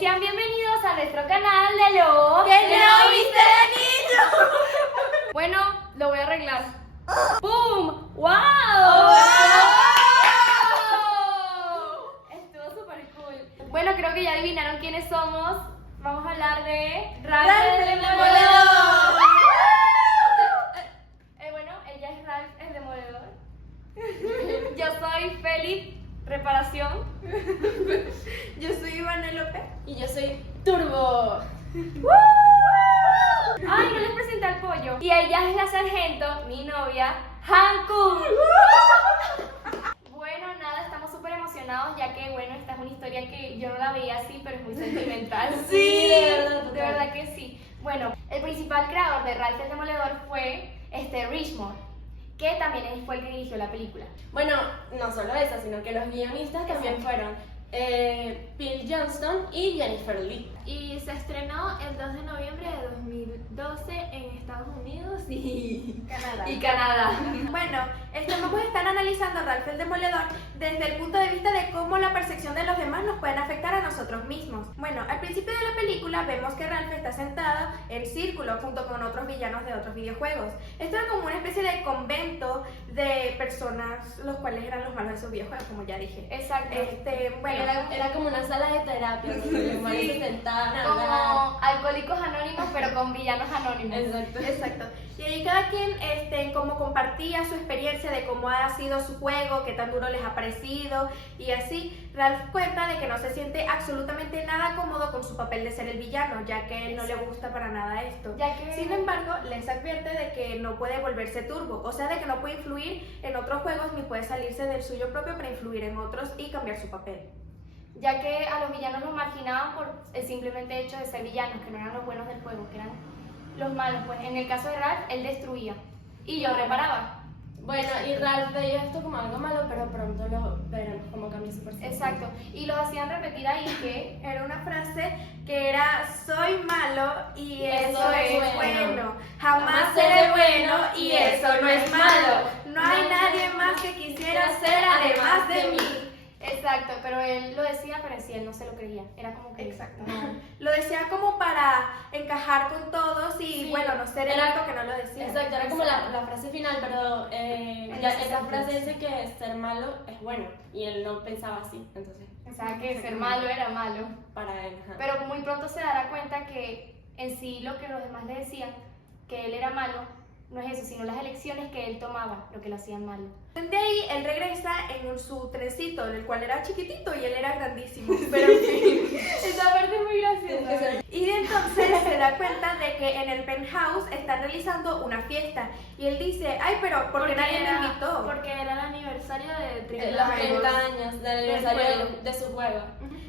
sean bienvenidos a nuestro canal de lo ¡Que no viste de niño! Bueno, lo voy a arreglar. ¡Pum! ¡Wow! Estuvo súper cool. Bueno, creo que ya adivinaron quiénes somos. Vamos a hablar de Ralph el Demoledor. Bueno, ella es Ralph el Demoledor. Yo soy Felipe Reparación. Yo soy Ivana López. Y yo soy Turbo. Ay, no les presenté al pollo. Y ella es la sargento, mi novia, Hankun. Bueno, nada, estamos súper emocionados ya que, bueno, esta es una historia que yo no la veía así, pero es muy sentimental. Sí, de verdad que sí. Bueno, el principal creador de Ralph el Demoledor fue Richmond, que también fue el que dirigió la película. Bueno, no solo esa, sino que los guionistas también fueron Phil Johnston y Jennifer Lee. Y se estrenó el 2 de noviembre de 2012 en Estados Unidos y Canadá. Bueno, vamos a estar analizando Ralph el Demoledor desde el punto de vista de cómo la percepción de los demás nos pueden afectar a nosotros mismos. Bueno, al principio de la película vemos que Ralph está sentado en círculo junto con otros villanos de otros videojuegos. Esto era como una especie de convento de personas, los cuales eran los malos de esos videojuegos, como ya dije. Exacto. Bueno, Era como una sala de terapia donde los humanos se sentaban a hablar. Como alcohólicos anónimos, pero con villanos anónimos. Exacto. Y ahí cada quien como compartía su experiencia de cómo ha sido su juego, qué tan duro les ha parecido y así. Ralph cuenta de que no se siente absolutamente nada cómodo con su papel de ser el villano, ya que a él no le gusta para nada esto. Sin embargo, les advierte de que no puede volverse turbo, o sea, de que no puede influir en otros juegos ni puede salirse del suyo propio para influir en otros y cambiar su papel. Ya que a los villanos los marginaban por el simplemente hecho de ser villanos, que no eran los buenos del juego, que eran los malos. Pues en el caso de Ralph, él destruía y yo reparaba. Bueno, y Ralph veía esto como algo malo, pero pronto lo veremos como cambió su percepción. Exacto, y los hacían repetir ahí que Era una frase que era: soy malo y eso es bueno. Jamás seré bueno y eso no es malo. No hay nadie más que quisiera ser además de mí. Exacto, pero él lo decía, pero en sí él no se lo creía. Era como que Exacto. Lo decía como para encajar con todos y Sí, bueno, no ser el era- único que no lo decía. Exacto, era como la frase final, pero esa Exacto. frase dice que ser malo es bueno y él no pensaba así, entonces o sea, que ser malo era malo. para él. Ajá. Pero muy pronto se dará cuenta que en sí lo que los demás le decían, que él era malo, no es eso, sino las elecciones que él tomaba, lo que lo hacían malo. De ahí él regresa en su trencito, en el cual era chiquitito y él era grandísimo. Pero sí, Esa parte es muy graciosa. y entonces se da cuenta de que en el penthouse están realizando una fiesta. Y él dice: ay, pero ¿por qué nadie me invitó? Porque era el aniversario de 30 Los 30 años del aniversario juego. de su juego.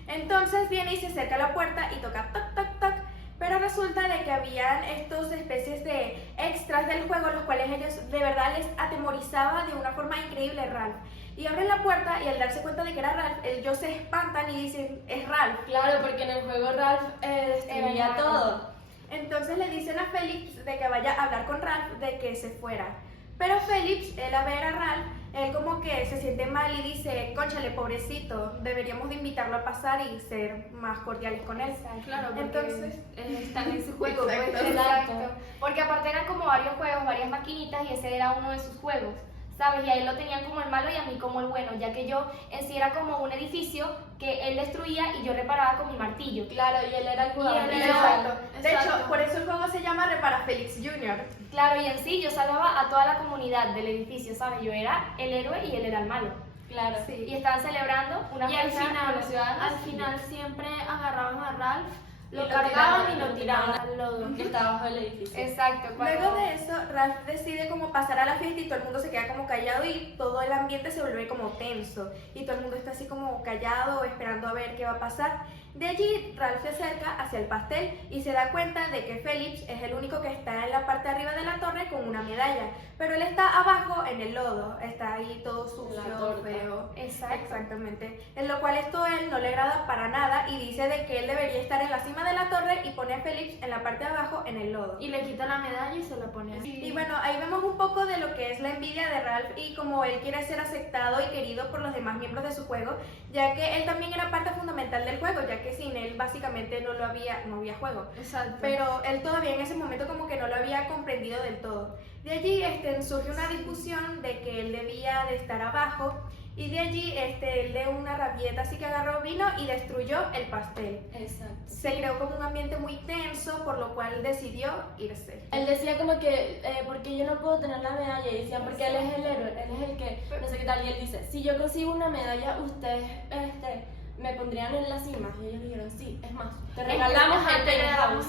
Entonces viene y se acerca a la puerta y toca toc, toc, toc. Pero resulta de que habían estos especies de extras del juego, los cuales ellos de verdad les atemorizaba de una forma increíble Ralph. Y abren la puerta y al darse cuenta de que era Ralph, ellos se espantan y dicen: es Ralph. Claro, porque en el juego Ralph destruía Era todo. Entonces le dicen a Félix de que vaya a hablar con Ralph de que se fuera. Pero Félix, él a ver a Ralph, él como que se siente mal y dice: cónchale, pobrecito, deberíamos de invitarlo a pasar y ser más cordiales con él. Claro, porque Entonces, están en su juego. Exacto. Pues. Exacto. Porque aparte eran como varios juegos, varias maquinitas y ese era uno de sus juegos, ¿sabes? Y a él lo tenían como el malo y a mí como el bueno, ya que yo en sí era como un edificio que él destruía y yo reparaba con mi martillo. Claro, y él era el jugador. Y él era- exacto. De Exacto. hecho, por eso el juego se llama Repara Félix Jr. Claro, y en sí yo salvaba a toda la comunidad del edificio, ¿sabes? Yo era el héroe y él era el malo. Claro. Sí. Y estaban celebrando una Y al fiesta con final, los ciudadanos. al final siempre agarraban a Ralph, lo lo cargaban tiraban, y lo tiraban al lodo. Que está abajo del edificio. Exacto. Luego de eso, Ralph decide como pasar a la fiesta y todo el mundo se queda como callado y todo el ambiente se vuelve como tenso y todo el mundo está así como callado esperando a ver qué va a pasar. De allí, Ralph se acerca hacia el pastel y se da cuenta de que Félix es el único que está en la parte de arriba de la torre con una medalla, pero él está abajo en el lodo, está ahí todo La sucio, torta. feo. Exacto. Exactamente. En lo cual esto a él no le agrada para nada y dice de que él debería estar en la cima de la torre y pone a Félix en la parte de abajo en el lodo. Y le quita la medalla y se la pone así. Y bueno, ahí vemos un poco de lo que es la envidia de Ralph y como él quiere ser aceptado y querido por los demás miembros de su juego, ya que él también era parte fundamental del juego juego, ya que sin él básicamente no había juego. Exacto. Pero él todavía en ese momento como que no lo había comprendido del todo. De allí surge una discusión de que él debía de estar abajo y de allí él de una rabieta así que agarró, vino y destruyó el pastel. Exacto. Se creó como un ambiente muy tenso, por lo cual decidió irse. Él decía como que, porque yo no puedo tener la medalla, y decían, porque él es el héroe, él es el que, no sé qué tal, y él dice, si yo consigo una medalla, ustedes, me pondrían en la cima, y ellos dijeron, sí, es más, te regalamos el penthouse,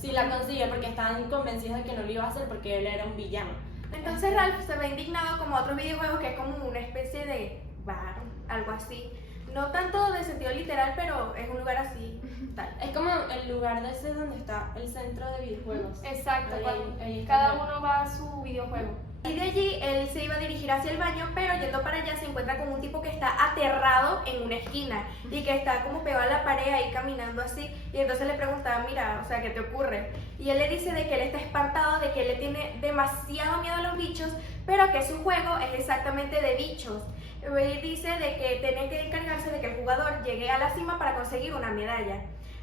si la consigue, porque estaban convencidos de que no lo iba a hacer, porque él era un villano. Entonces Ralph se ve indignado como otros videojuegos, que es como una especie de bar, algo así. No tanto de sentido literal, pero es un lugar así, tal. Es como el lugar de ese donde está el centro de videojuegos. Exacto, Ahí está. cada uno va a su videojuego. Y de allí él se iba a dirigir hacia el baño, pero yendo para allá se encuentra con un tipo que está aterrado en una esquina y que está como pegado a la pared ahí caminando así. Y entonces le preguntaba, mira, o sea, ¿qué te ocurre? Y él le dice de que él está espantado, de que él le tiene demasiado miedo a los bichos, pero que su juego es exactamente de bichos. Él dice de que tiene que encargarse de que el jugador llegue a la cima para conseguir una medalla.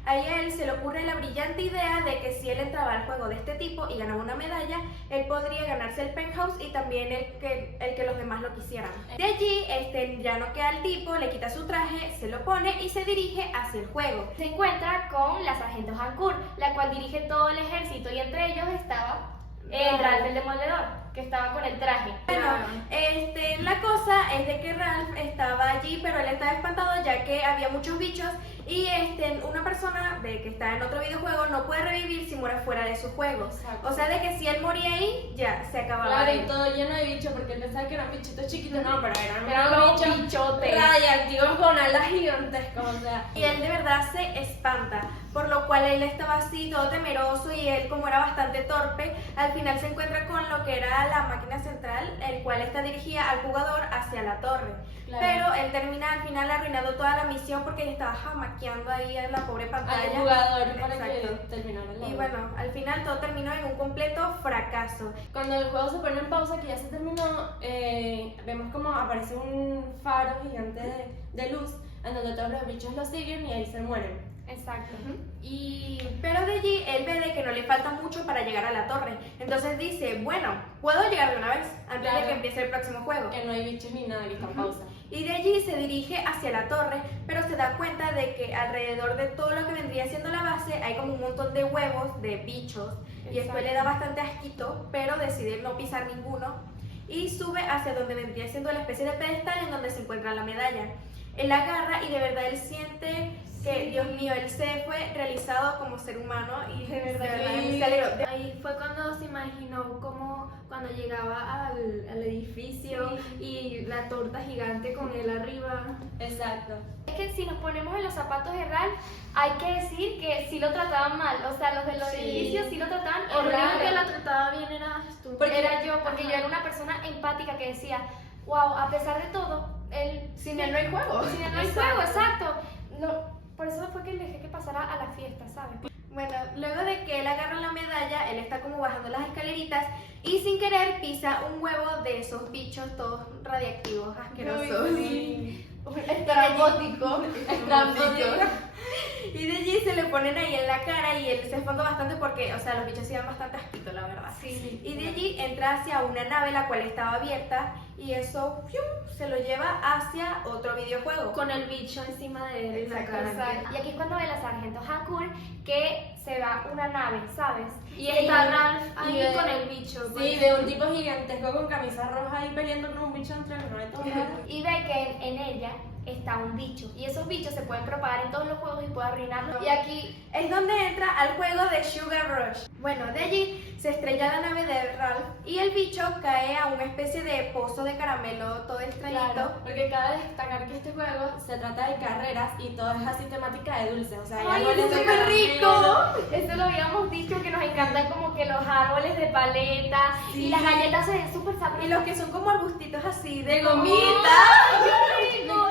A él se le ocurre la brillante idea de que si él entraba al juego de este tipo y ganaba una medalla, él podría ganarse el penthouse y también el que los demás lo quisieran. De allí, ya no queda el tipo, le quita su traje, se lo pone y se dirige hacia el juego. Se encuentra con la sargento Hancock, la cual dirige todo el ejército y entre ellos estaba Ralph el Demoledor, que estaba con el traje. Bueno, la cosa es de que Ralph estaba allí, pero él estaba espantado ya que había muchos bichos y una persona que está en otro videojuego no puede revivir si muere fuera de su juego. Exacto. O sea, de que si él moría ahí, ya se acababa. Claro, ahí. y todo lleno de bichos, porque él pensaba que eran bichitos chiquitos, no, pero eran Eran unos unos bichotes. radiactivos con alas gigantescas, o sea. Y él de verdad se espanta, por lo cual él estaba así todo temeroso y él como era bastante torpe, al final se encuentra con lo que era la máquina central, el cual está dirigida al jugador hacia la torre. Claro. Pero él termina al final arruinando toda la misión porque estaba jamaqueando ahí en la pobre pantalla. Al jugador para Exacto. que terminara la Y obra. bueno, al final todo terminó en un completo fracaso. Cuando el juego se pone en pausa, que ya se terminó, vemos como aparece un faro gigante de luz en donde todos los bichos lo siguen y ahí se mueren. Exacto. Pero de allí él ve de que no le falta mucho para llegar a la torre. Entonces dice, bueno, puedo llegar de una vez antes de Claro. que empiece el próximo juego. Que no hay bichos ni nada, que está en pausa. Y de allí se dirige hacia la torre, pero se da cuenta de que alrededor de todo lo que vendría siendo la base hay como un montón de huevos de bichos. Y esto le da bastante asquito, pero decide no pisar ninguno. Y sube hacia donde vendría siendo la especie de pedestal en donde se encuentra la medalla. Él la agarra y de verdad él siente que, Dios mío, él se fue realizado como ser humano y de verdad él se alegró. Ahí fue cuando se imaginó como cuando llegaba al edificio y la torta gigante con él arriba. Exacto. Es que si nos ponemos en los zapatos de Ralph, hay que decir que sí lo trataban mal. O sea, los de los Sí. edificios sí lo trataban El único que horrible. la trataba bien eras tú. Porque- Era yo, porque yo era una persona empática que decía, wow, a pesar de todo, él... Sin él no hay juego. Sin él no hay juego, exacto. No, por eso fue que dejé que pasara a la fiesta, ¿sabes? Bueno, luego de que él agarra la medalla, él está como bajando las escaleritas y sin querer pisa un huevo de esos bichos todos radiactivos, asquerosos. Estrambótico. Y de allí se le ponen ahí en la cara y él se espantó bastante porque, o sea, los bichos se dan bastante asquito, la verdad. Sí. Y de allí entra hacia una nave la cual estaba abierta y eso ¡fium!, se lo lleva hacia otro videojuego. Con el bicho encima de él en la cara. Exacto. Y aquí es cuando ve la sargento Hancock que se va una nave, ¿sabes? Y está Ralph ahí ve- con el bicho. Sí, de un tipo gigantesco con camisa roja ahí peleando con un bicho entre los todos lados. Y ve que en ella está un bicho. Y esos bichos se pueden propagar en todos los juegos y puede arruinarlos. Y aquí Es donde entra al juego de Sugar Rush. Bueno, de allí se estrella la nave de Ralph y el bicho cae a una especie de pozo de caramelo todo extrañito. Claro, porque cabe destacar que este juego se trata de carreras y todo es así temática de dulce, o sea, hay ¡Ay, árboles es de súper caramelo. rico! esto lo habíamos dicho que nos encantan como que los árboles de paleta y las galletas se ven súper sabrosas. Y los que son como arbustitos así de ¡Oh! gomita. ¡Qué rico!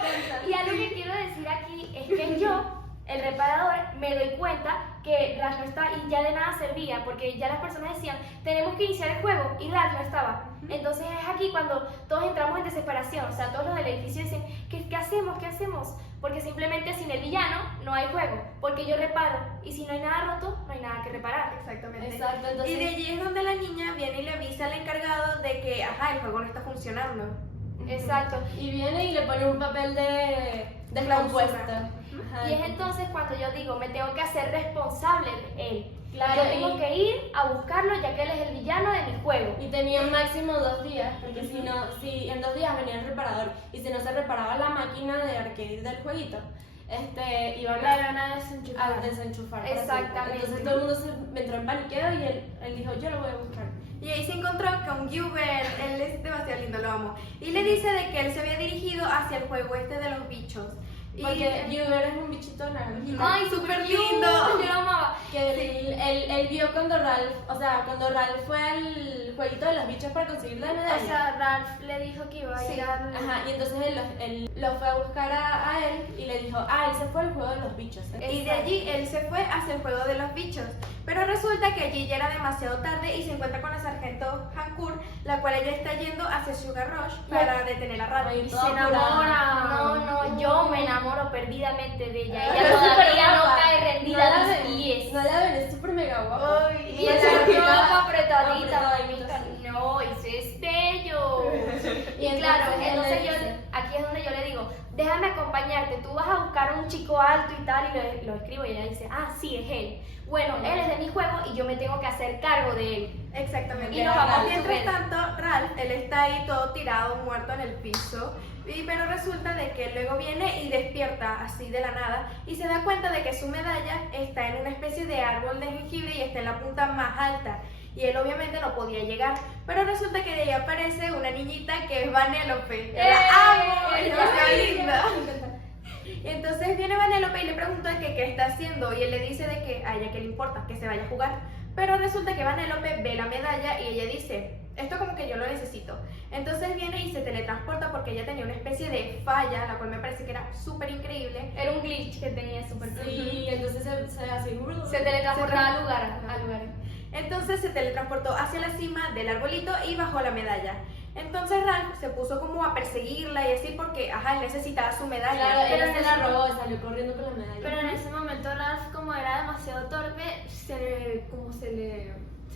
Y algo que quiero decir aquí es que yo, el reparador, me doy cuenta que Ralph no está y ya de nada servía porque ya las personas decían tenemos que iniciar el juego y Ralph no estaba. Entonces es aquí cuando todos entramos en desesperación, o sea, todos los del edificio dicen ¿qué hacemos? ¿Qué hacemos? porque simplemente sin el villano no hay juego, porque yo reparo, y si no hay nada roto, no hay nada que reparar. Exactamente. Exacto, entonces... Y de allí es donde la niña viene y le avisa al encargado de que, ajá, el juego no está funcionando. Exacto. Y viene y le pone un papel de descompuesto. Ajá. Y es entonces cuando yo digo, me tengo que hacer responsable de él. Claro, Yo tengo y- que ir a buscarlo ya que él es el villano de mi juego. Y tenía máximo 2 días, porque si en 2 días venía el reparador y si no se reparaba la máquina de arcade del jueguito, iban La iban a desenchufar. a desenchufar. para Exactamente. siempre. Entonces todo el mundo se entró en paniqueo y él dijo, yo lo voy a buscar. Y ahí se encontró con Gilbert, él es demasiado lindo, lo amo. Y le dice de que él se había dirigido hacia el juego este de los bichos. Y Porque Gilbert es un bichito naranjito. Ay, súper súper lindo. Yo lo amaba. Que él vio cuando Ralph fue al jueguito de los bichos para conseguir la medalla. O sea, Ralph le dijo que iba a Sí, ir al... Ajá, y entonces él lo fue a buscar a él y le dijo, él se fue al juego de los bichos. Y de allí él se fue hacia el juego de los bichos. Pero resulta que allí ya era demasiado tarde y se encuentra con la sargento Hancourt, la cual ella está yendo hacia Sugar Rush para detener a Ralph. Ay, Y toda se enamora. No, yo me enamoro perdidamente de ella. Ay, Ella es todavía súper no guapa. cae rendida a mis ven, pies. no la ven, es súper mega guapa. Ay, Y esa ropa apretadita. apretadita, no, ese es bello. Y Y claro, entonces él entonces le yo, dice- aquí es donde yo le digo, déjame acompañarte, tú vas a buscar a un chico alto y tal, y lo escribo y ella dice, sí, es él. Bueno, él es de mi juego y yo me tengo que hacer cargo de él. Exactamente. Y nos vamos Mientras together. tanto, Ralph, él está ahí todo tirado, muerto en el piso. Pero resulta de que él luego viene y despierta así de la nada y se da cuenta de que su medalla está en una especie de árbol de jengibre y está en la punta más alta. Y él obviamente no podía llegar. Pero resulta que de ahí aparece una niñita que es Vanellope. ¡La amo! Es demasiado linda. Y entonces viene Vanellope y le pregunta que qué está haciendo y él le dice de que a ella qué le importa, que se vaya a jugar. Pero resulta que Vanellope ve la medalla y ella dice, esto como que yo lo necesito. Entonces viene y se teletransporta porque ella tenía una especie de falla, la cual me parece que era súper increíble. Era un glitch que tenía súper Sí, entonces se hace Se teletransportaba a lugares. Entonces se teletransportó hacia la cima del arbolito y bajó la medalla. Entonces Ralph se puso como a perseguirla y así porque, él necesitaba su medalla. Claro, pero él se la robó, salió corriendo con la medalla. Pero en ese momento Ralph, como era demasiado torpe, se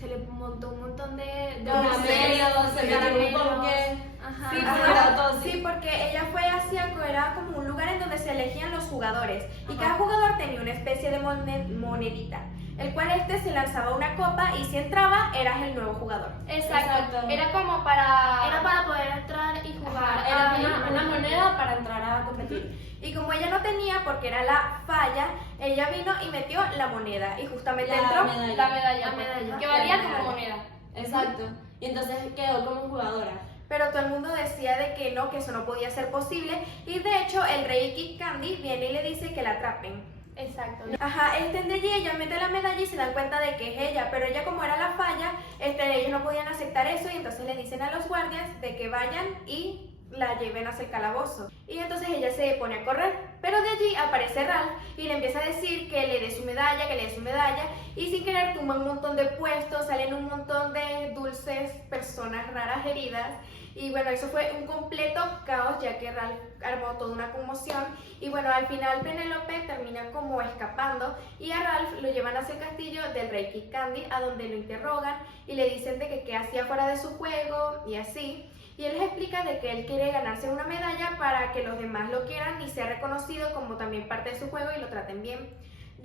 le montó un montón de Caramelos, se metió en un caramelos. ponqué. Ajá. Sí, Ajá, todo, sí. sí, porque ella fue hacia, era como un lugar en donde se elegían los jugadores y cada jugador tenía una especie de monedita, el cual se lanzaba una copa y si entraba eras el nuevo jugador. Exacto. Era como para... Era para poder entrar y jugar. Ajá, era una moneda para entrar a competir. Y como ella no tenía, porque era la falla, ella vino y metió la moneda y justamente La entró medalla. La medalla, La medalla. que valía La como medalla. moneda. Exacto. Y entonces quedó como jugadora. Pero todo el mundo decía de que no, que eso no podía ser posible y de hecho el rey Kid Candy viene y le dice que la atrapen. Exacto. Ajá, de allí ella mete la medalla y se dan cuenta de que es ella, pero ella como era la falla, ellos no podían aceptar eso y entonces le dicen a los guardias de que vayan y la lleven hacia el calabozo. Y entonces ella se pone a correr, pero de allí aparece Ralph y le empieza a decir que le dé su medalla, que le dé su medalla y sin querer tumba un montón de puestos, salen un montón de dulces personas raras heridas. Y bueno, eso fue un completo caos ya que Ralph armó toda una conmoción y bueno, al final Penélope termina como escapando y a Ralph lo llevan hacia el castillo del rey Kid Candy a donde lo interrogan y le dicen de que qué hacía fuera de su juego y así. Y él les explica de que él quiere ganarse una medalla para que los demás lo quieran y sea reconocido como también parte de su juego y lo traten bien.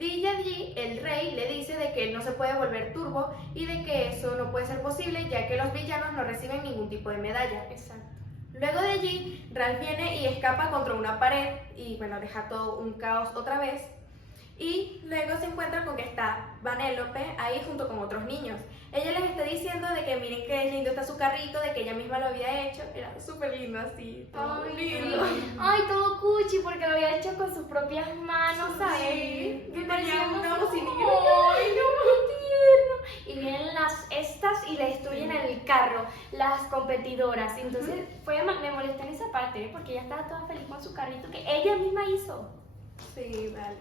Y allí el rey le dice de que él no se puede volver turbo y de que eso no puede ser posible ya que los villanos no reciben ningún tipo de medalla. Exacto. Luego de allí, Ralph viene y escapa contra una pared y bueno, deja todo un caos otra vez. Y luego se encuentra con que está Vanellope ahí junto con otros niños. Ella les está diciendo de que miren qué lindo está su carrito, de que ella misma lo había hecho. Era súper lindo así, todo lindo. Ay, todo cuchi porque lo había hecho con sus propias manos, ¿sabes? Sí, que Me tenía parecía una muy bocinita. Ay, no, muy tierno. Y vienen estas y le destruyen el carro, las competidoras. Entonces me molesté en esa parte, porque ella estaba toda feliz con su carrito que ella misma hizo. Sí, vale.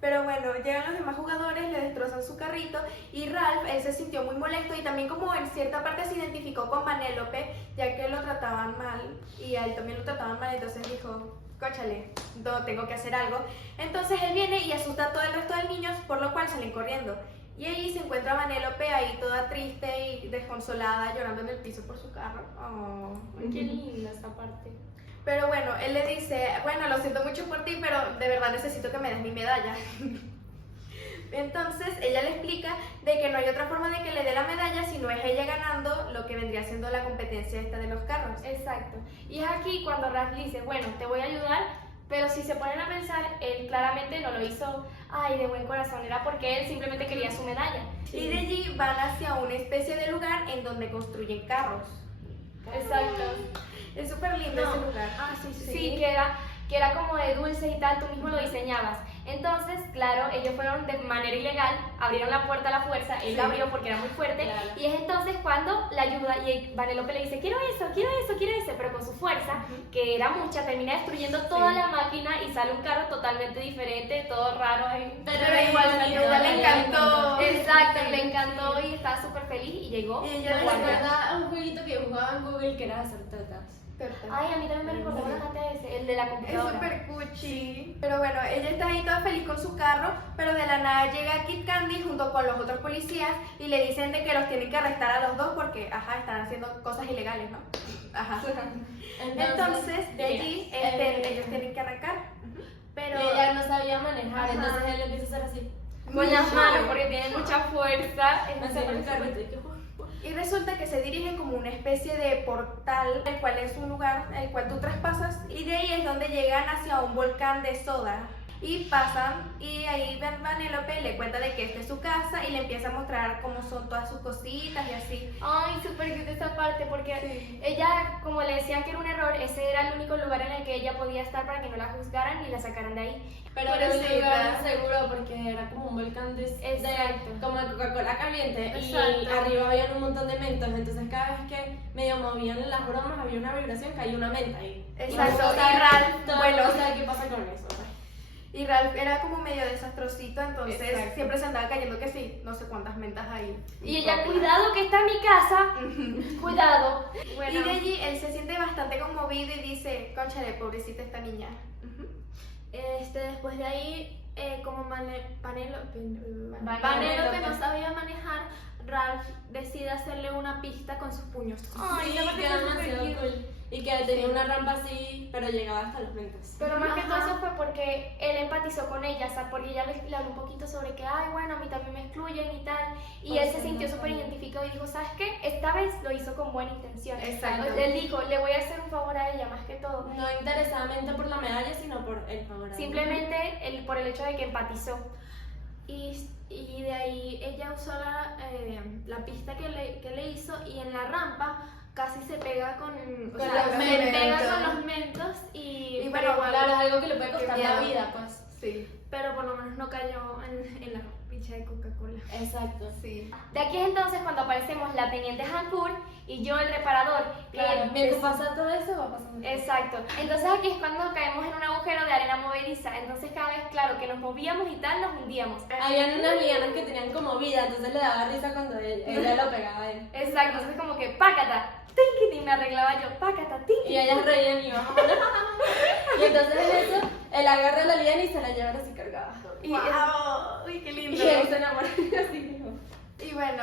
Pero bueno, llegan los demás jugadores, le destrozan su carrito y Ralph, él se sintió muy molesto y también como en cierta parte se identificó con Vanellope, ya que lo trataban mal y a él también lo trataban mal, entonces dijo, cóchale, no, tengo que hacer algo. Entonces él viene y asusta a todo el resto de niños, por lo cual salen corriendo. Y ahí se encuentra Vanellope ahí toda triste y desconsolada, llorando en el piso por su carro. Oh, Qué linda esa parte. pero bueno, él le dice, bueno, lo siento mucho por ti, pero de verdad necesito que me des mi medalla. Entonces ella le explica de que no hay otra forma de que le dé la medalla si no es ella ganando lo que vendría siendo la competencia esta de los carros. Exacto. Y es aquí cuando Ralph dice, bueno, te voy a ayudar, pero si se ponen a pensar, él claramente no lo hizo, ay, de buen corazón, era porque él simplemente quería su medalla. Y de allí van hacia una especie de lugar en donde construyen carros. Exacto. Es súper lindo ese lugar. Ah, sí, sí. Sí, que era como de dulces y tal, tú mismo lo diseñabas. Entonces, claro, ellos fueron de manera ilegal, abrieron la puerta a la fuerza, él la abrió porque era muy fuerte, Claro. y es entonces cuando la ayuda y Vanellope le dice, quiero eso, pero con su fuerza, que era mucha, termina destruyendo toda la máquina y sale un carro totalmente diferente, todo raro ahí. Pero igual le encantó. Exacto, le encantó y estaba súper feliz y llegó. Y ella Me le guardia. recuerda a un jueguito que jugaba en Google que era hacer tortas. Ay, a mí también me recordó bastante a ese, el de la Es computadora. súper cuchi. Pero bueno, ella está ahí toda feliz con su carro, pero de la nada llega Kid Candy junto con los otros policías y le dicen de que los tienen que arrestar a los dos porque, ajá, están haciendo cosas ilegales, ¿no? Ajá. Entonces, de allí, ellos tienen que arrancar. Pero Pero ella no sabía manejar, Ajá. entonces él empieza a hacer así. Con las manos, porque tienen mucha fuerza. Así en el carrito. Y que, y resulta que se dirigen como una especie de portal, el cual es un lugar el cual tú traspasas y de ahí es donde llegan hacia un volcán de soda. Y pasan y ahí Vanellope le cuenta de que esta es su casa y le empieza a mostrar cómo son todas sus cositas y así. Ay, súper cute esa parte, porque Sí. ella, como le decían que era un error, ese era el único lugar en el que ella podía estar para que no la juzgaran ni la sacaran de ahí. Pero era un Pobrecita. lugar seguro porque era como un volcán Exacto. como de Coca-Cola caliente y Exacto. arriba había un montón de mentos, entonces cada vez que medio movían las bromas había una vibración, caía una menta ahí. Exacto. Y Y Ralph, todo bueno. el mundo sabe qué pasa con eso. Y Ralph era como medio desastrosito, entonces Exacto. siempre se andaba cayendo que sí, no sé cuántas mentas ahí. Y ella, cuidado que está en mi casa, cuidado. Bueno, Y de allí él se siente bastante conmovido y dice, cónchale, pobrecita esta niña. Después de ahí, como Vanellope Vanellope no sabía manejar, Ralph decide hacerle una pista con sus puños. Ay, Sí, la parte que fue era súper demasiado cute. cool. Y que tenía una rampa así, pero llegaba hasta los mentos. Pero más que todo Ajá. eso fue porque él empatizó con ella, o sea, porque ella le habló un poquito sobre que, ay, bueno, a mí también me excluyen y tal. Y él se sintió súper identificado y dijo, ¿sabes qué? Esta vez lo hizo con buena intención. Exacto. Él dijo, le voy a hacer un favor a ella más que todo. No interesadamente por la medalla, sino por el favor. a ella. Simplemente por el hecho de que empatizó. Y de ahí ella usó la pista que le hizo y en la rampa casi se pega con Con se los pega mentos. con los mentos y bueno, pero igual, Claro, es algo que le puede costar la miedo. vida, pues. Sí, pero por lo menos no cayó en la pincha de Coca-Cola. Exacto. sí. De aquí es entonces cuando aparecemos la teniente Hancock y yo el reparador. Claro, que- mientras pasa todo eso, va pasando. Exacto. Entonces aquí es cuando caemos en un agujero de arena movediza. Entonces cada vez, claro, que nos movíamos y tal, nos hundíamos. Habían unas lianas que tenían como vida, entonces le daba risa cuando ella lo pegaba a él. Exacto. Entonces como que pácata, tinkitín, me arreglaba yo, pácata, Y tinkitín. ellas reían y iban Y entonces en eso, él agarra la liana y se la lleva así cargada. Y ¡Wow! ¡Uy, qué Y lindo! él se enamora así mismo. Y bueno,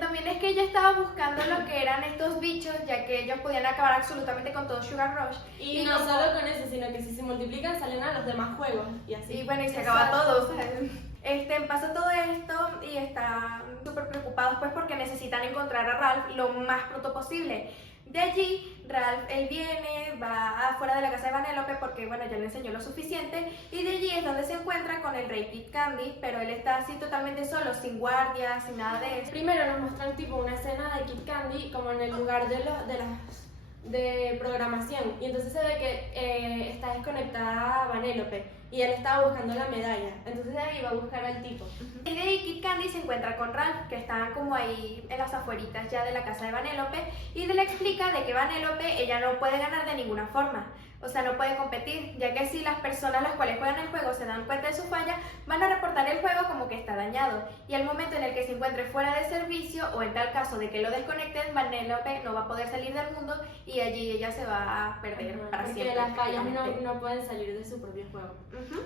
también es que ella estaba buscando lo que eran estos bichos, ya que ellos podían acabar absolutamente con todo Sugar Rush. Y no solo con eso, sino que si se multiplican salen a los demás juegos y así. Y bueno, y se acaba todo. O sea, pasa todo esto y están súper preocupados pues porque necesitan encontrar a Ralph lo más pronto posible. De allí, Ralph, él viene, va afuera de la casa de Vanellope porque, bueno, ya le enseñó lo suficiente. Y de allí es donde se encuentra con el rey Kid Candy, pero él está así totalmente solo, sin guardia, sin nada de eso. Primero nos muestran tipo una escena de Kid Candy como en el lugar de programación y entonces se ve que está desconectada Vanellope y él estaba buscando la medalla, entonces de ahí va a buscar al tipo. Y de ahí Kid Candy se encuentra con Ralph, que están como ahí en las afueritas ya de la casa de Vanellope, y le explica de que Vanellope ella no puede ganar de ninguna forma. O sea, no puede competir, ya que si las personas las cuales juegan el juego se dan cuenta de su falla, van a reportar el juego como que está dañado. Y al momento en el que se encuentre fuera de servicio, o en tal caso de que lo desconecten, Vanellope no va a poder salir del mundo y allí ella se va a perder para Porque siempre. las fallas prácticamente. no pueden salir de su propio juego. Ujú.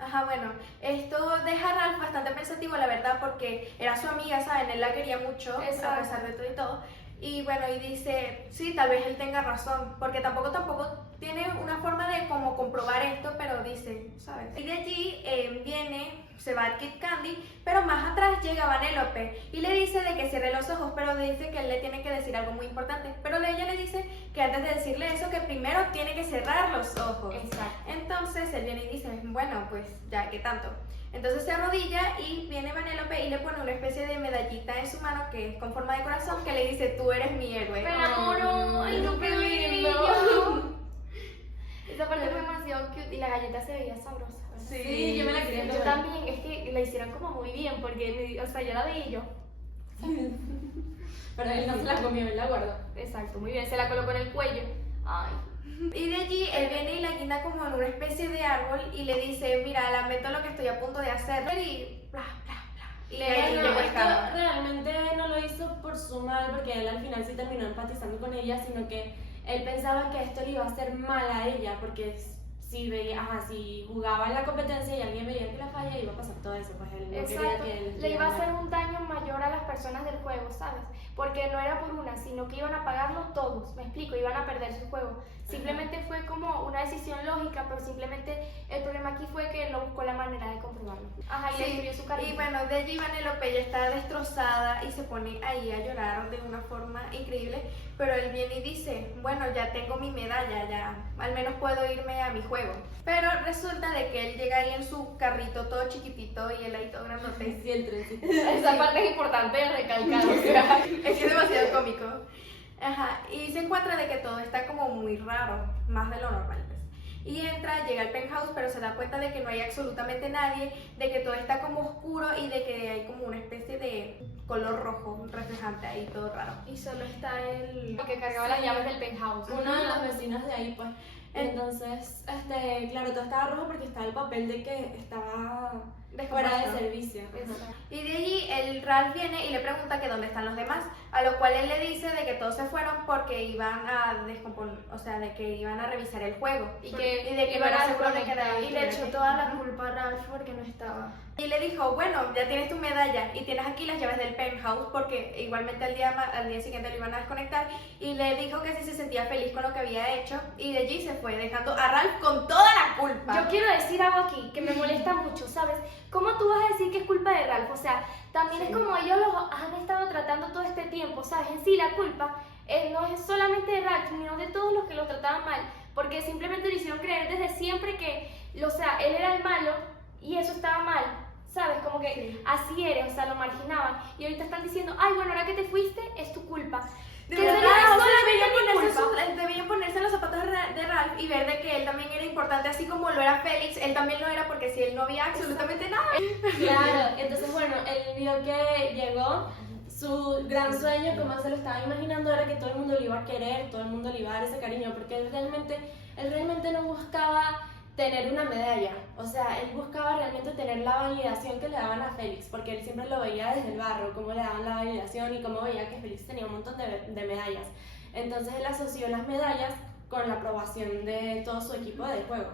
Ajá, bueno, esto deja a Ralph bastante pensativo, la verdad, porque era su amiga, ¿saben? Él la quería mucho, a Exacto. pesar de todo y todo. Y bueno, y dice, sí, tal vez él tenga razón, porque tampoco tiene una forma de como comprobar esto, pero dice, ¿sabes? Y de allí se va a Kid Candy, pero más atrás llega Vanellope y le dice de que cierre los ojos, pero dice que él le tiene que decir algo muy importante. Pero ella le dice que antes de decirle eso, que primero tiene que cerrar los ojos. Exacto. Entonces él viene y dice, bueno, pues ya, ¿qué tanto? Entonces se arrodilla y viene Vanellope y le pone una especie de medallita en su mano que es con forma de corazón que le dice, tú eres mi héroe. Me enamoró, ay no, qué lindo. Esa parte fue demasiado cute y la galleta se veía sabrosa. ¿verdad? Sí, yo me la quería Yo tomar. también, es que la hicieron como muy bien porque, o sea, yo la vi y yo. Pero él no se la comió, él la guardó. Exacto, muy bien, se la colocó en el cuello. Ay. Y de allí él viene y la guinda como en una especie de árbol y le dice, mira, lamento lo que estoy a punto de hacer y bla, bla, bla. Y ahí Pero llegó el esto carro. realmente no lo hizo por su mal, porque él al final sí terminó empatizando con ella, sino que él pensaba que esto le iba a hacer mal a ella, porque si jugaba en la competencia y alguien veía que la falla, iba a pasar todo eso, pues él no Exacto, quería que él le iba a llegara. hacer un daño mayor a las personas del juego, ¿sabes? Porque no era por una, sino que iban a pagarlo todos, me explico, iban a perder su juego. Simplemente fue como una decisión lógica, pero simplemente el problema aquí fue que él no buscó la manera de comprobarlo. Ajá, y le destruyó su cariño. Y bueno, de allí Vanellope ya está destrozada y se pone ahí a llorar de una forma increíble, pero él viene y dice, bueno, ya tengo mi medalla, ya al menos puedo irme a mi juego. Pero resulta de que él llega ahí en su carrito todo chiquitito y él ahí todo grandote. Sí, el trencito. Esa parte es importante de recalcar, o sea. Es que es demasiado cómico. Ajá, y se encuentra de que todo está como muy raro, más de lo normal, pues. Y entra, llega al penthouse, pero se da cuenta de que no hay absolutamente nadie, de que todo está como oscuro y de que hay como una especie de color rojo reflejante ahí, todo raro. Y solo está el... Que cargaba las llaves del penthouse. Uno de los vecinos de ahí, pues. Entonces, claro, todo estaba rojo porque estaba el papel de que estaba fuera de Descompuesto. servicio. Exacto. Y de allí el Ralph viene y le pregunta que dónde están los demás, a lo cual él le dice de que todos se fueron porque iban a descomponer, o sea, de que iban a revisar el juego Y de que iban no era a seguro de que desconectar. nadie Y le echó estuviera toda la culpa a Ralph porque no estaba. Y le dijo, bueno, ya tienes tu medalla y tienes aquí las llaves del penthouse porque igualmente al día siguiente lo iban a desconectar y le dijo que sí se sentía feliz con lo que había hecho y de allí se fue dejando a Ralph con toda la culpa. Yo quiero decir algo aquí que me molesta mucho, ¿sabes? ¿Cómo tú vas a decir que es culpa de Ralph? O sea, también es como ellos los han estado tratando todo este tiempo, ¿sabes? En sí, la culpa no es solamente de Ralph, sino de todos los que lo trataban mal, porque simplemente le hicieron creer desde siempre que, o sea, él era el malo y eso estaba mal, ¿sabes? Como que así eres, o sea, lo marginaban. Y ahorita están diciendo, ay, bueno, ahora que te fuiste, es tu culpa. De Que verdad, de verdad, o sea, solamente mi culpa. deberían ponerse en los zapatos de Ralph y ver de que él también era importante, así como lo era Félix, él también lo era porque si él no había absolutamente nada. Claro, entonces bueno, él vio que llegó, su gran sueño, como se lo estaba imaginando, era que todo el mundo lo iba a querer, todo el mundo le iba a dar ese cariño, porque él realmente no buscaba tener una medalla, o sea, él buscaba realmente tener la validación que le daban a Félix, porque él siempre lo veía desde el barro, cómo le daban la validación y cómo veía que Félix tenía un montón de medallas. Entonces él asoció las medallas con la aprobación de todo su equipo de juego.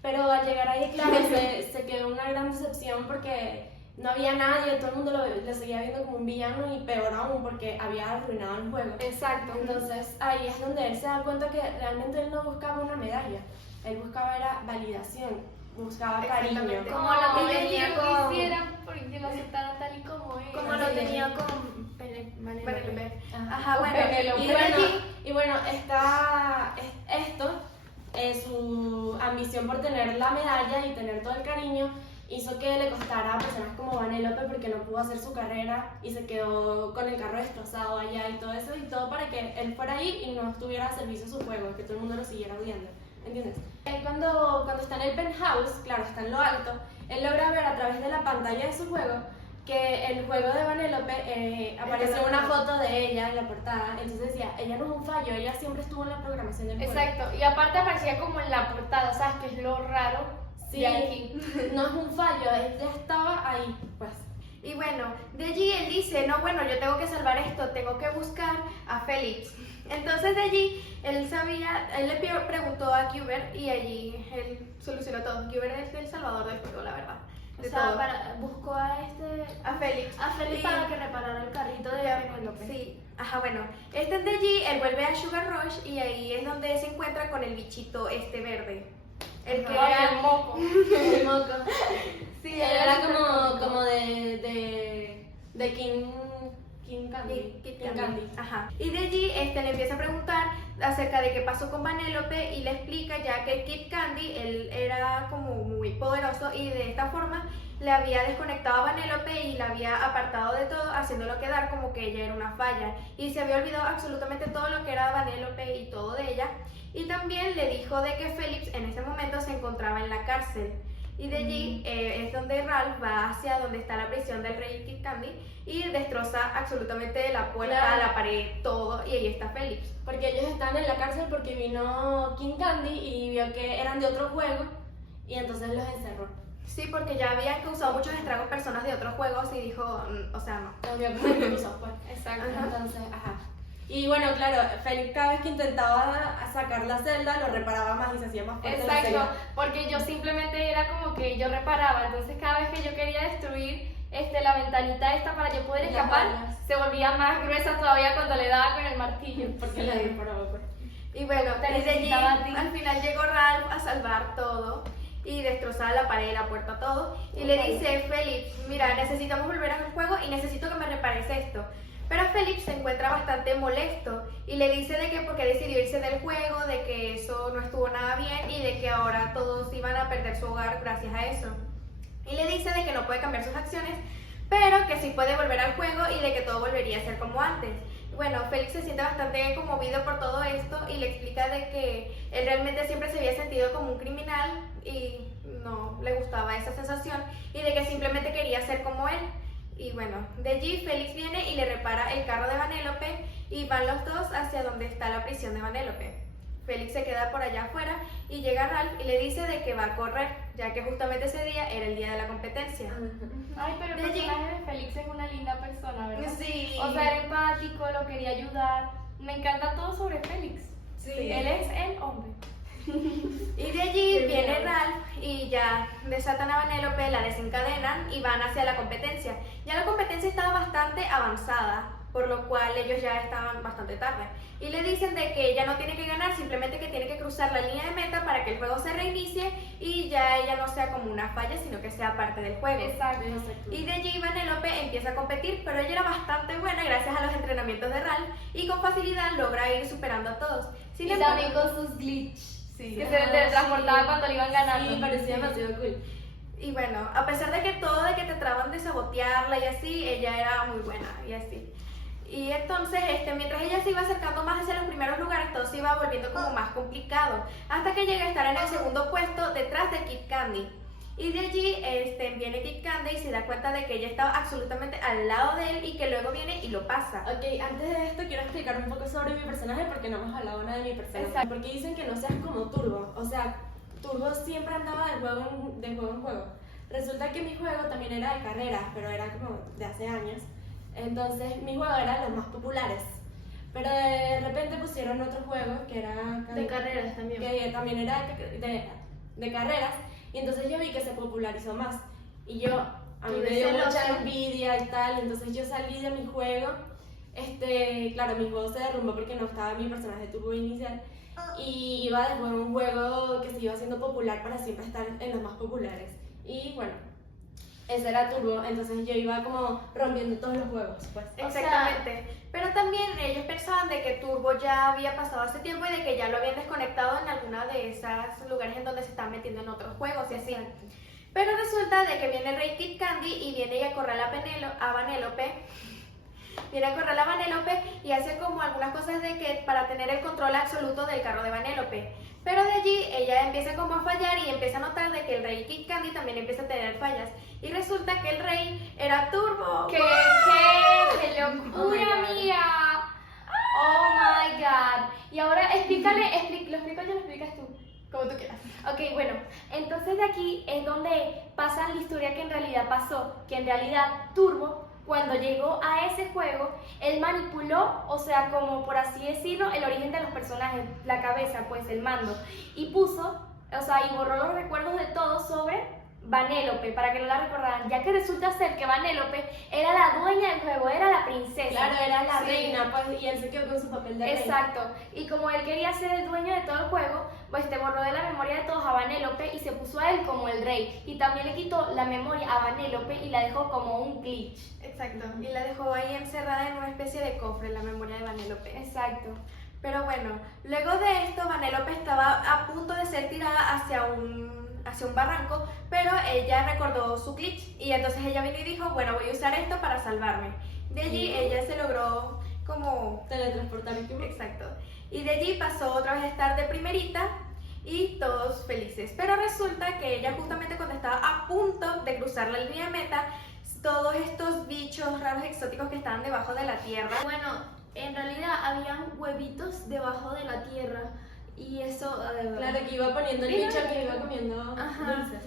Pero al llegar ahí, claro, se quedó una gran decepción porque no había nadie, todo el mundo le seguía viendo como un villano y peor aún porque había arruinado el juego. Exacto. Entonces ahí es donde él se da cuenta que realmente él no buscaba una medalla, él buscaba era validación, buscaba cariño. Exactamente. Como lo Y le tenía digo con... que hicieran porque lo aceptaran tal y como es. Como lo Sí. tenía con Vanellope. Ajá, bueno, Penélope. y Y bueno, su ambición por tener la medalla y tener todo el cariño hizo que le costara a personas como Vanellope porque no pudo hacer su carrera y se quedó con el carro destrozado allá y todo eso y todo para que él fuera ahí y no estuviera a servicio de su juego, que todo el mundo lo siguiera odiando, ¿entiendes? Él cuando está en el penthouse, claro, está en lo alto, él logra ver a través de la pantalla de su juego que el juego de Vanellope apareció una foto de ella en la portada, entonces decía, ella no es un fallo, ella siempre estuvo en la programación del juego. Exacto, y aparte aparecía como en la portada, ¿sabes? Que es lo raro Sí, de aquí. no es un fallo, ella estaba ahí, pues. Y bueno, de allí él dice, no, bueno, yo tengo que salvar esto, tengo que buscar a Félix. Entonces de allí él le preguntó a Gilbert y allí él solucionó todo. Gilbert es el salvador del juego, la verdad. O De sea, todo. buscó a Félix. a Félix Y- para que reparara el carrito de Vanellope. Sí, ajá, bueno. De allí, él vuelve a Sugar Rush y ahí es donde se encuentra con el bichito verde. El que Ay, era... el moco. El moco. Sí, Era como de King Candy. Kit Candy. Ajá. Y de allí le empieza a preguntar acerca de qué pasó con Vanellope y le explica ya que Kit Candy él era como muy poderoso y de esta forma le había desconectado a Vanellope y la había apartado de todo, haciéndolo quedar como que ella era una falla y se había olvidado absolutamente todo lo que era Vanellope y todo de ella. Y también le dijo de que Félix en ese momento se encontraba en la cárcel. Y de allí es donde Ralph va hacia donde está la prisión del rey Kit Candy y destroza absolutamente la puerta, Claro. la pared, todo, y ahí está Félix. Porque ellos estaban en la cárcel porque vino King Candy y vio que eran de otro juego y entonces los encerró. Sí, porque ya habían causado muchos estragos personas de otros juegos y dijo, o sea, no. Los vio como intrusos, pues. Exacto. Entonces, ajá. Y bueno, claro, Félix cada vez que intentaba sacar la celda lo reparaba más y se hacía más fuerte la Exacto, celda. porque yo simplemente era como que yo reparaba, entonces cada vez que yo quería destruir la ventanita esta para yo poder Las escapar, balas. se volvía más gruesa todavía cuando le daba con el martillo. Porque la reparaba, pues. Y bueno, Te desde allí necesitaba a ti. al final llegó Ralph a salvar todo y destrozar la pared, la puerta, todo. Y le dice, Félix, mira, necesitamos volver al juego y necesito que me repares esto. Pero Félix se encuentra bastante molesto y le dice de que porque decidió irse del juego, de que eso no estuvo nada bien y de que ahora todos iban a perder su hogar gracias a eso. Y le dice de que no puede cambiar sus acciones, pero que sí puede volver al juego y de que todo volvería a ser como antes. Bueno, Félix se siente bastante conmovido por todo esto y le explica de que él realmente siempre se había sentido como un criminal y no le gustaba esa sensación y de que simplemente quería ser como él. Y bueno, de allí Félix viene y le repara el carro de Vanellope y van los dos hacia donde está la prisión de Vanellope. Félix se queda por allá afuera y llega Ralph y le dice de que va a correr, ya que justamente ese día era el día de la competencia. Ay, pero el De allí- personaje de Félix es una linda persona, ¿verdad? Sí. O sea, era empático, lo quería ayudar. Me encanta todo sobre Félix. Sí. Él es el hombre. Y de allí viene Ralph y ya desatan a Vanellope, la desencadenan y van hacia la competencia. Ya la competencia estaba bastante avanzada, por lo cual ellos ya estaban bastante tarde. Y le dicen de que ella no tiene que ganar, simplemente que tiene que cruzar la línea de meta para que el juego se reinicie y ya ella no sea como una falla, sino que sea parte del juego. Exacto. Y de allí Vanellope empieza a competir, pero ella era bastante buena gracias a los entrenamientos de Ralph y con facilidad logra ir superando a todos. Sin Y embargo- también con sus glitch. Sí. Que se teletransportaba cuando le iban ganando. Sí, parecía demasiado cool. Y bueno, a pesar de que todo, de que te trataban de sabotearla y así, ella era muy buena y así. Y entonces, mientras ella se iba acercando más hacia los primeros lugares, todo se iba volviendo como más complicado, hasta que llega a estar en el segundo puesto detrás de Kit Candy. Y de allí viene Kit Candy y se da cuenta de que ella estaba absolutamente al lado de él y que luego viene y lo pasa. Ok, antes de esto quiero explicar un poco sobre mi personaje porque no hemos hablado nada de mi personaje. Exacto. Porque dicen que no seas como Turbo. O sea, Turbo siempre andaba de juego en juego. Resulta que mi juego también era de carreras, pero era como de hace años. Entonces mi juego era los más populares. Pero de repente pusieron otro juego que era De carreras también. que también era de carreras. Y entonces yo vi que se popularizó más. Y yo, a mí Tú me de dio celoso. mucha envidia y tal. Entonces yo salí de mi juego. Claro, mi juego se derrumbó porque no estaba mi personaje turbo inicial. Y iba de juego en juego que se iba haciendo popular para siempre estar en los más populares. Y bueno, ese era turbo. Entonces yo iba como rompiendo todos los juegos, pues. Exactamente. Pero también ellos pensaban de que Turbo ya había pasado hace tiempo y de que ya lo habían desconectado en alguna de esos lugares en donde se están metiendo en otros juegos y así. Pero resulta de que viene el rey Kit Candy y viene y acorrala a Vanellope viene a correr a Vanellope y hace como algunas cosas de que para tener el control absoluto del carro de Vanellope. Pero de allí ella empieza como a fallar y empieza a notar de que el rey Kid Candy también empieza a tener fallas. Y resulta que el rey era Turbo. ¡Qué locura, amiga! Oh my god. Y ahora ¿lo explico yo o lo explicas tú? Como tú quieras. Ok, bueno, entonces de aquí es donde pasa la historia que en realidad pasó, que en realidad Turbo, cuando llegó a ese juego, él manipuló, o sea, como por así decirlo, el origen de los personajes, la cabeza, pues el mando, y puso, o sea, y borró los recuerdos de todos sobre Vanellope, para que no la recordaran, ya que resulta ser que Vanellope era la dueña del juego, era la princesa. Claro, era la Sí. reina, pues, y él se quedó con su papel de reina. Exacto, y como él quería ser el dueño de todo el juego, pues te borró de la memoria de todos a Vanellope y se puso a él como el rey. Y también le quitó la memoria a Vanellope y la dejó como un glitch. Exacto. Y la dejó ahí encerrada en una especie de cofre, la memoria de Vanellope. Exacto. Pero bueno, luego de esto, Vanellope estaba a punto de ser tirada hacia un barranco, pero ella recordó su glitch y entonces ella vino y dijo, bueno, voy a usar esto para salvarme. De allí ella se logró como... Teletransportar. Exacto. Y de allí pasó otra vez a estar de primerita y todos felices. Pero resulta que ella justamente cuando estaba a punto de cruzar la línea de meta, todos estos bichos raros exóticos que estaban debajo de la tierra. Bueno, en realidad habían huevitos debajo de la tierra y eso... Claro, que iba poniendo el Mira, bicho que iba comiendo Ajá. dulces.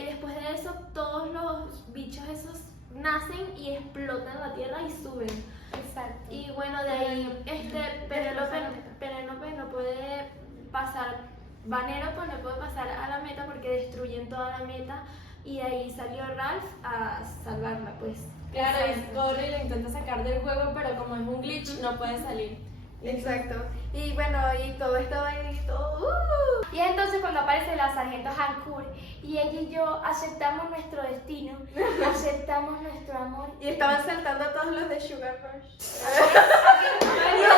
Y después de eso todos los bichos esos nacen y explotan la tierra y suben. Exacto. Y bueno, de ahí Penélope no puede pasar, Vanellope no puede pasar a la meta porque destruyen toda la meta y de ahí salió Ralph a salvarla, pues. Claro, y corre y lo intenta sacar del juego, pero como es un glitch, no puede salir. Exacto. Y bueno, y todo esto ahí, todo... Y entonces cuando aparece la sargento Hancourt y ella y yo aceptamos nuestro destino, aceptamos nuestro amor. Y estaban saltando todos los de Sugar Rush.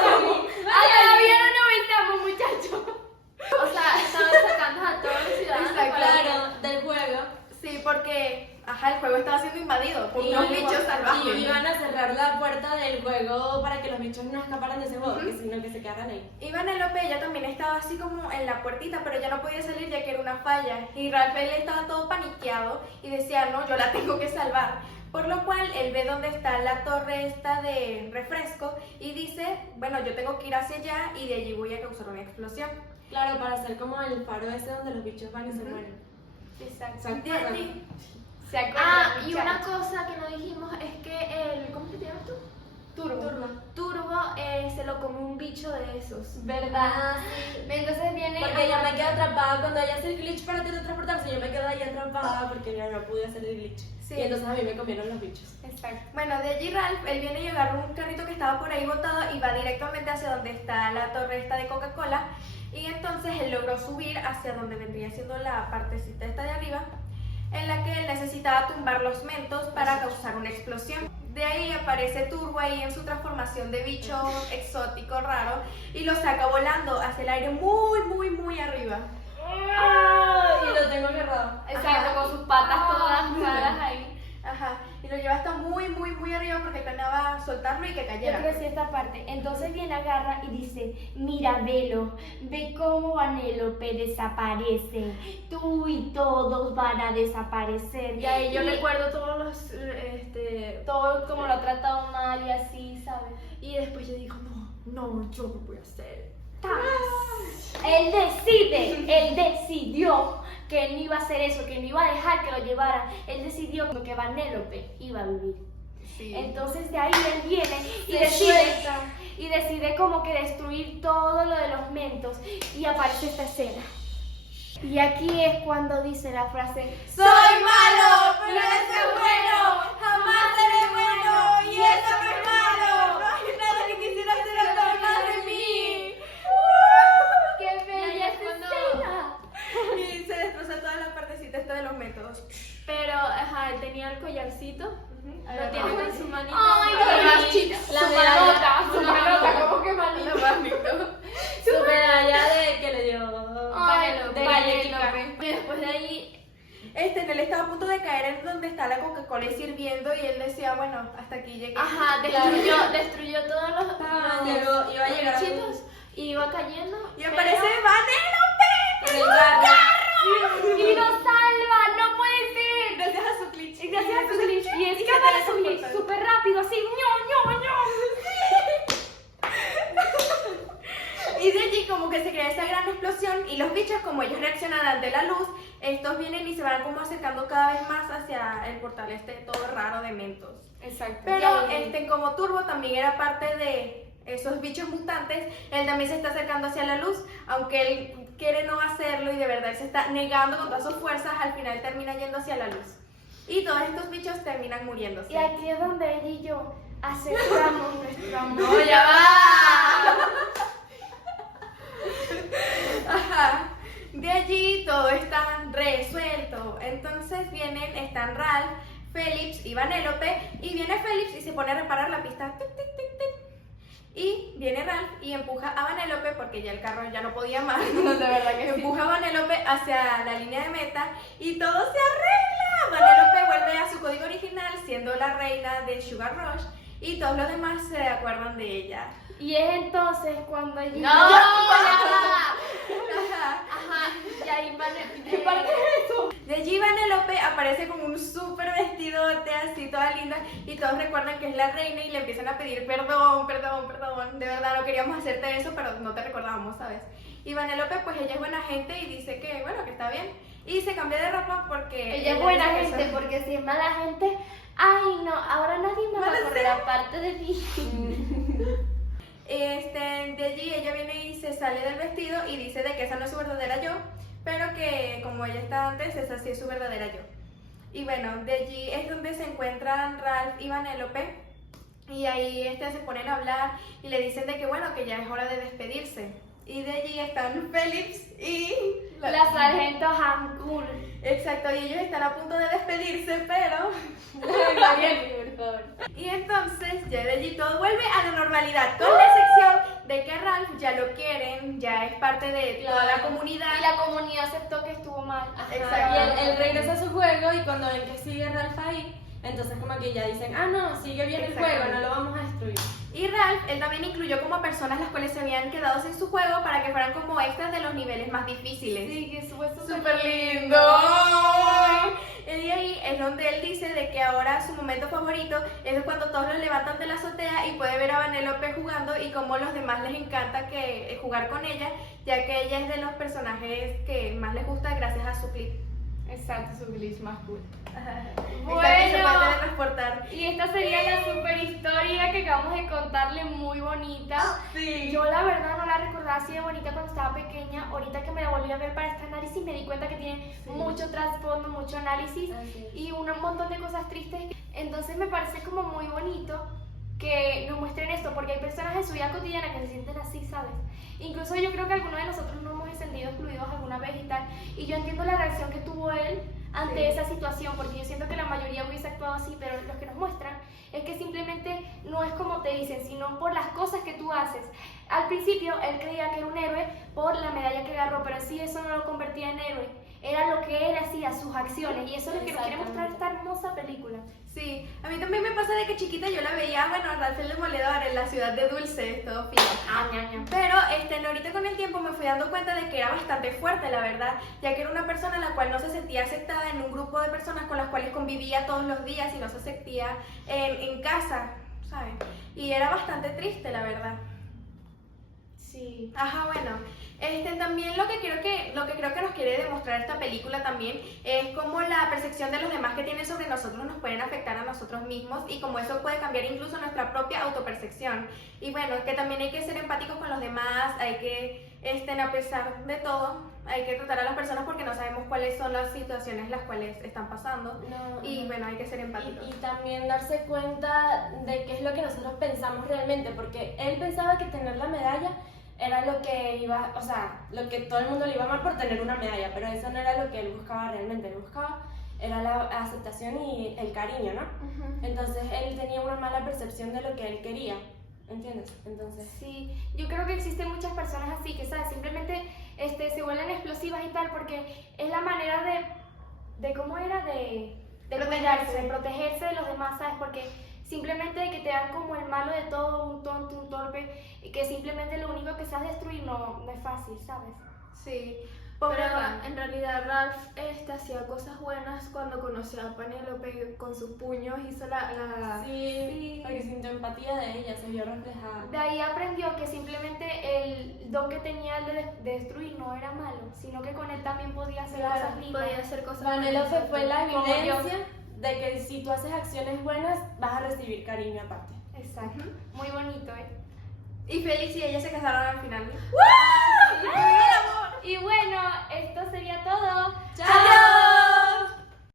Todavía no nos besamos, muchachos. O sea, estaban sacando a todos los ciudadanos Exacto. para Claro, del juego. Sí, porque el juego estaba siendo invadido por unos bichos salvajes. Y iban a cerrar la puerta del juego para que los bichos no escaparan de ese juego, sino que se quedaran ahí. Y Vanellope, ella también estaba así como en la puertita, pero ella no podía salir ya que era una falla. Y Ralph él estaba todo paniqueado y decía, no, yo la tengo que salvar. Por lo cual él ve dónde está la torre esta de refresco y dice, bueno, yo tengo que ir hacia allá y de allí voy a causar una explosión. Claro, para hacer como el faro ese donde los bichos van y se mueren. Exacto. ¿Se De acuerdan? allí, ¿Se acuerdan, y una muchachos? cosa que no dijimos es que el, ¿cómo se llama tú? Turbo. Turbo se lo come un bicho de esos. ¿Verdad? Entonces viene... Porque ella me quedo atrapada cuando ella hace el glitch para teletransportarse, yo me quedo ahí atrapada porque no pude hacer el glitch. Sí. Y entonces a mí me comieron los bichos. Exacto. bueno, de allí Ralph, él viene y agarra un carrito que estaba por ahí botado y va directamente hacia donde está la torre esta de Coca-Cola. Y entonces él logró subir hacia donde vendría siendo la partecita esta de arriba, en la que él necesitaba tumbar los mentos para causar una explosión. De ahí aparece Turbo ahí en su transformación de bicho exótico raro y lo saca volando hacia el aire muy, muy, muy arriba. Y lo tengo agarrado. Exacto, con sus patas todas raras ahí. Ajá, y lo lleva hasta muy, muy, muy arriba porque planeaba soltarlo y que Yo cayera. crecí esta parte. Entonces viene, agarra y dice, mira, velo, ve cómo Vanellope desaparece. Tú y todos van a desaparecer. Y ahí yo Y recuerdo todos los, todo como lo ha tratado mal y así, ¿sabes? y después yo digo, no, yo no voy a hacer. Él decidió que él no iba a hacer eso, que no iba a dejar que lo llevaran. Él decidió que Vanellope iba a vivir. Sí. Entonces de ahí él viene y Se decide, suelta. como que destruir todo lo de los mentos y aparece esta escena. Y aquí es cuando dice la frase, Soy malo, pero soy bueno. Jamás seré bueno y eso no es malo. No hay nada que quisiera hacer hasta más de mí. ¡qué bella es cuando- escena! Y se destroza toda la partecita esta de los métodos. Pero, él tenía el collarcito, lo tiene con su manito. ¡Ay, Pero qué más lindo! chica. La Su medalla, manota, su una manota, manota. ¿cómo que manito? Su medalla de que le dio Ay, Vanellope. de Vanellope. Vanellope. Y después de ahí, él estaba a punto de caer en donde está la Coca-Cola sirviendo y él decía, bueno, hasta aquí llegué. Ajá, destruyó todos los iba a llegar a bichitos y iba cayendo. Y pero- aparece Vanellope en el carro. Y nos salva, no puede ser. gracias a su glitch. Y gracias a su glitch. Y es Y que se para su glitch teletransporta. súper rápido, así, ño, ño, ño. Y de allí como que se crea esa gran explosión y los bichos, como ellos reaccionan ante la luz, estos vienen y se van como acercando cada vez más hacia el portal todo raro de Mentos. Exacto. Pero Y- como Turbo también era parte de esos bichos mutantes, él también se está acercando hacia la luz, aunque él quiere no hacerlo y de verdad él se está negando con todas sus fuerzas, al final termina yendo hacia la luz. Y todos estos bichos terminan muriéndose. Y aquí es donde ella y yo aceptamos nuestro amor. No, ya va. Ajá. De allí todo está resuelto. Entonces están Ralph, Felix y Vanellope. Y viene Felix y se pone a reparar la pista. Tic, tic, tic, tic. Y viene Ralph y empuja a Vanellope porque ya el carro ya no podía más. De verdad que sí. Empuja a Vanellope hacia la línea de meta y todo se arregla. Vanellope vuelve a su código original siendo la reina de Sugar Rush y todos los demás se acuerdan de ella. Y es entonces cuando ella... No, ya va. Ajá. Ajá, y ahí van ¿Qué parte es eso? De allí Vanellope aparece con un súper vestidote así, toda linda, y todos recuerdan que es la reina y le empiezan a pedir perdón, perdón, perdón. De verdad no queríamos hacerte eso, pero no te recordábamos, ¿sabes? Y Vanellope, pues ella es buena gente y dice que, bueno, que está bien. Y se cambia de ropa porque... Ella es buena dice que gente, eso- porque si es mala gente... Ay, no, ahora nadie me va a Mala correr aparte de mí. De allí ella viene y se sale del vestido y dice de que esa no es su verdadera yo, pero que como ella está antes, esa sí es su verdadera yo. Y bueno, de allí es donde se encuentran Ralph y Vanellope y ahí se ponen a hablar y le dicen de que bueno, que ya es hora de despedirse. Y de allí están Felix y... La sargento Hancock. Exacto, y ellos están a punto de despedirse, pero... Gabriel, por favor. Y entonces ya de allí todo vuelve a la normalidad, con la excepción de que a Ralph ya lo quieren, ya es parte de toda la comunidad. Y la comunidad aceptó que estuvo mal. Exacto. Y él regresa a su juego y cuando ven que sigue Ralph ahí, entonces como que ya dicen, ah no, sigue bien el juego, no lo vamos a destruir. Y Ralph, él también incluyó como personas las cuales se habían quedado sin su juego para que fueran como extras de los niveles más difíciles. Sí, que fue ¡Súper lindo! Y ahí es donde él dice de que ahora su momento favorito es cuando todos lo levantan de la azotea y puede ver a Vanellope jugando y como los demás les encanta jugar con ella, ya que ella es de los personajes que más les gusta gracias a su clip. Exacto, su glitch más cool. Bueno. Se puede Bueno, teletransportar. y esta sería la super historia que acabamos de contarle, muy bonita. Sí. Yo la verdad no la recordaba así de bonita cuando estaba pequeña. Ahorita que me la volví a ver para este análisis me di cuenta que tiene mucho trasfondo, mucho análisis Así es. y un montón de cosas tristes. Entonces me parece como muy bonito que nos muestren esto, porque hay personas en su vida cotidiana que se sienten así, ¿sabes? Incluso yo creo que algunos de nosotros no hemos sentido excluidos alguna vez y tal, y yo entiendo la reacción que tuvo él ante Sí. esa situación, porque yo siento que la mayoría hubiese actuado así, pero lo que nos muestran es que simplemente no es como te dicen, sino por las cosas que tú haces. Al principio él creía que era un héroe por la medalla que agarró, pero en sí eso no lo convertía en héroe, era lo que él hacía, sus acciones, y eso es lo que nos quiere mostrar esta hermosa película. Sí, a mí también me pasa de que chiquita yo la veía, bueno, a Ralph el Demoledor en la ciudad de Dulce, todo fino. Pero ahorita con el tiempo me fui dando cuenta de que era bastante fuerte, la verdad, ya que era una persona la cual no se sentía aceptada en un grupo de personas con las cuales convivía todos los días y no se sentía en casa, ¿sabes? Y era bastante triste, la verdad. Sí. Ajá, bueno. También lo que creo que nos quiere demostrar esta película también es cómo la percepción de los demás que tienen sobre nosotros nos pueden afectar a nosotros mismos y cómo eso puede cambiar incluso nuestra propia autopercepción. Y bueno, que también hay que ser empáticos con los demás, hay que, a pesar de todo, hay que tratar a las personas porque no sabemos cuáles son las situaciones las cuales están pasando. No, Y no. bueno, hay que ser empáticos. Y también darse cuenta de qué es lo que nosotros pensamos realmente, porque él pensaba que tener la medalla era lo que iba, o sea, lo que todo el mundo le iba a amar por tener una medalla, pero eso no era lo que él buscaba realmente. Él buscaba era la aceptación y el cariño, ¿no? Entonces él tenía una mala percepción de lo que él quería, ¿entiendes? Entonces Sí, yo creo que existen muchas personas así que, ¿sabes? Simplemente se vuelven explosivas y tal porque es la manera de de cómo era, de Protegerse. cuidarse, de protegerse de los demás, ¿sabes? Porque simplemente de que te dan como el malo de todo, un tonto, un torpe, y que simplemente lo único que sabes destruir no es fácil, ¿sabes? Sí. Pero Pobre Ralph. en realidad Ralph hacía cosas buenas cuando conoció a Penélope con sus puños, hizo la... Sí, porque sintió empatía de ella, se vio reflejada. De ahí aprendió que simplemente el don que tenía él de destruir no era malo, sino que con él también podía hacer Claro, cosas lindas. podía hacer cosas Penélope buenas. fue la Como yo. evidencia de que si tú haces acciones buenas, vas a recibir cariño aparte. Exacto. Muy bonito, ¿eh? Y Félix y ella se casaron al final. Y bueno, esto sería todo. ¡Chao!